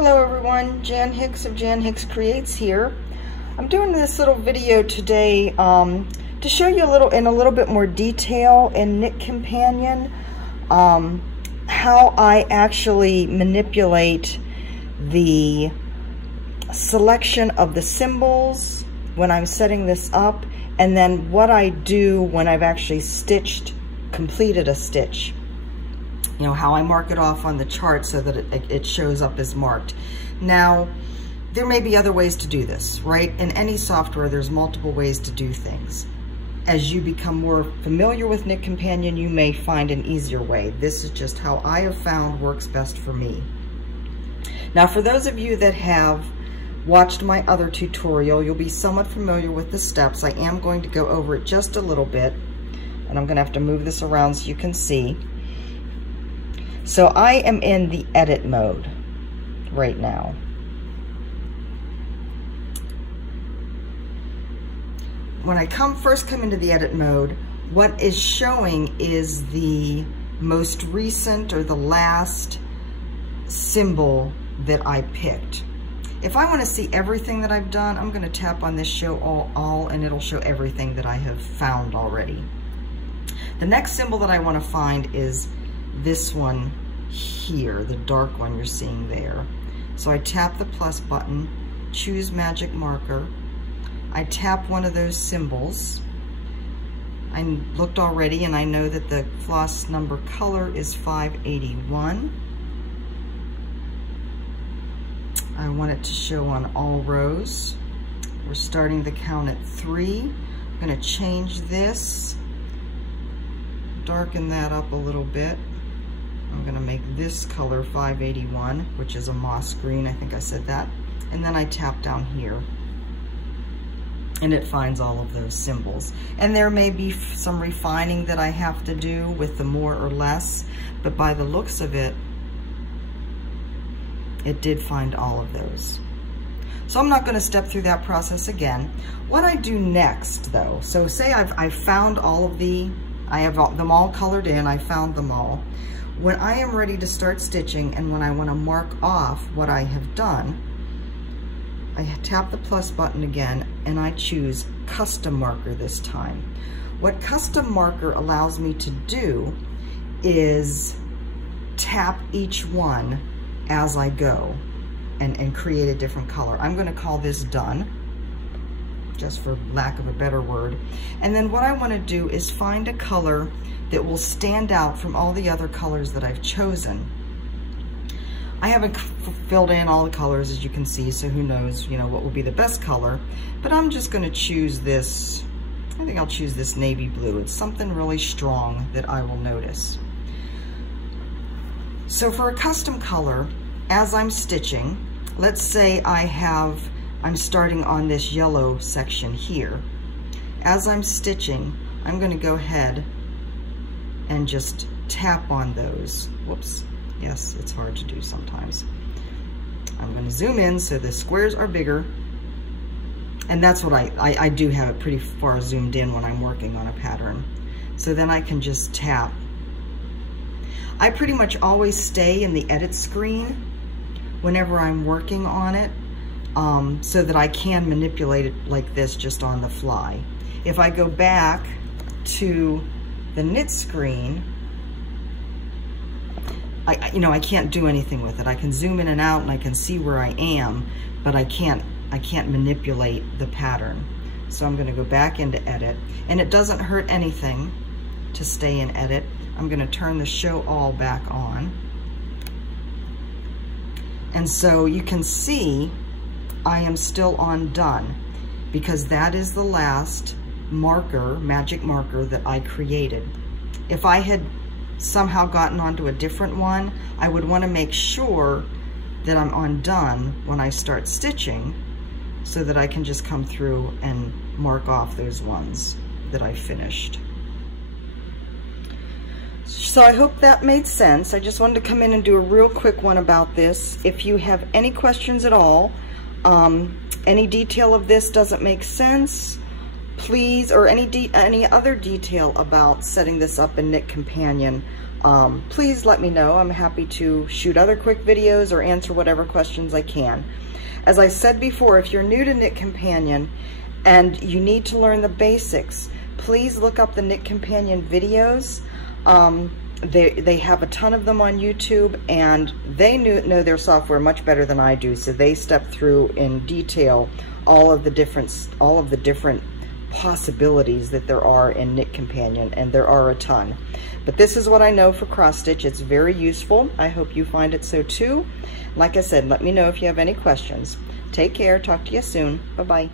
Hello everyone, Jan Hicks of Jan Hicks Creates here. I'm doing this little video today to show you in a little bit more detail in knitCompanion how I actually manipulate the selection of the symbols when I'm setting this up, and then what I do when I've actually completed a stitch. You know, how I mark it off on the chart so that it shows up as marked. Now, there may be other ways to do this, right? In any software, there's multiple ways to do things. As you become more familiar with knitCompanion, you may find an easier way. This is just how I have found works best for me. Now, for those of you that have watched my other tutorial, you'll be somewhat familiar with the steps. I am going to go over it just a little bit, and I'm gonna have to move this around so you can see. So I am in the edit mode right now. When I first come into the edit mode, what is showing is the most recent or the last symbol that I picked. If I want to see everything that I've done, I'm going to tap on this show all and it'll show everything that I have found already. The next symbol that I want to find is this one here, the dark one you're seeing there. So I tap the plus button, choose magic marker. I tap one of those symbols. I looked already and I know that the floss number color is 581. I want it to show on all rows. We're starting the count at 3. I'm going to change this, darken that up a little bit. I'm going to make this color 581, which is a moss green, I think I said that. And then I tap down here, and it finds all of those symbols. And there may be some refining that I have to do with the more or less, but by the looks of it, it did find all of those. So I'm not going to step through that process again. What I do next, though, so say I've found all of I have them all colored in, I found them all. When I am ready to start stitching and when I want to mark off what I have done, I tap the plus button again and I choose custom marker this time. What custom marker allows me to do is tap each one as I go and create a different color. I'm going to call this done, just for lack of a better word. And then what I want to do is find a color that will stand out from all the other colors that I've chosen. I haven't filled in all the colors, as you can see, so who knows, what will be the best color, but I'm just going to choose this. I think I'll choose this navy blue. It's something really strong that I will notice. So for a custom color, as I'm stitching, let's say I'm starting on this yellow section here. As I'm stitching, I'm going to go ahead and just tap on those. Whoops. Yes, it's hard to do sometimes. I'm going to zoom in so the squares are bigger. And that's what I do have it pretty far zoomed in when I'm working on a pattern. So then I can just tap. I pretty much always stay in the edit screen whenever I'm working on it, so that I can manipulate it like this just on the fly. If I go back to the knit screen, I can't do anything with it. I can zoom in and out and I can see where I am, but I can't manipulate the pattern. So I'm going to go back into edit, and it doesn't hurt anything to stay in edit. I'm going to turn the show all back on. And so you can see I am still on done, because that is the last marker, magic marker, that I created. If I had somehow gotten onto a different one, I would want to make sure that I'm on done when I start stitching, so that I can just come through and mark off those ones that I finished. So I hope that made sense. I just wanted to come in and do a real quick one about this. If you have any questions at all, any detail of this doesn't make sense, please, or any other detail about setting this up in knitCompanion, please let me know. I'm happy to shoot other quick videos or answer whatever questions I can. As I said before, if you're new to knitCompanion and you need to learn the basics, please look up the knitCompanion videos. They have a ton of them on YouTube, and they know their software much better than I do, so they step through in detail all of the different possibilities that there are in knitCompanion, and there are a ton. But this is what I know for cross stitch. It's very useful. I hope you find it so too. Like I said, let me know if you have any questions. Take care. Talk to you soon. Bye-bye.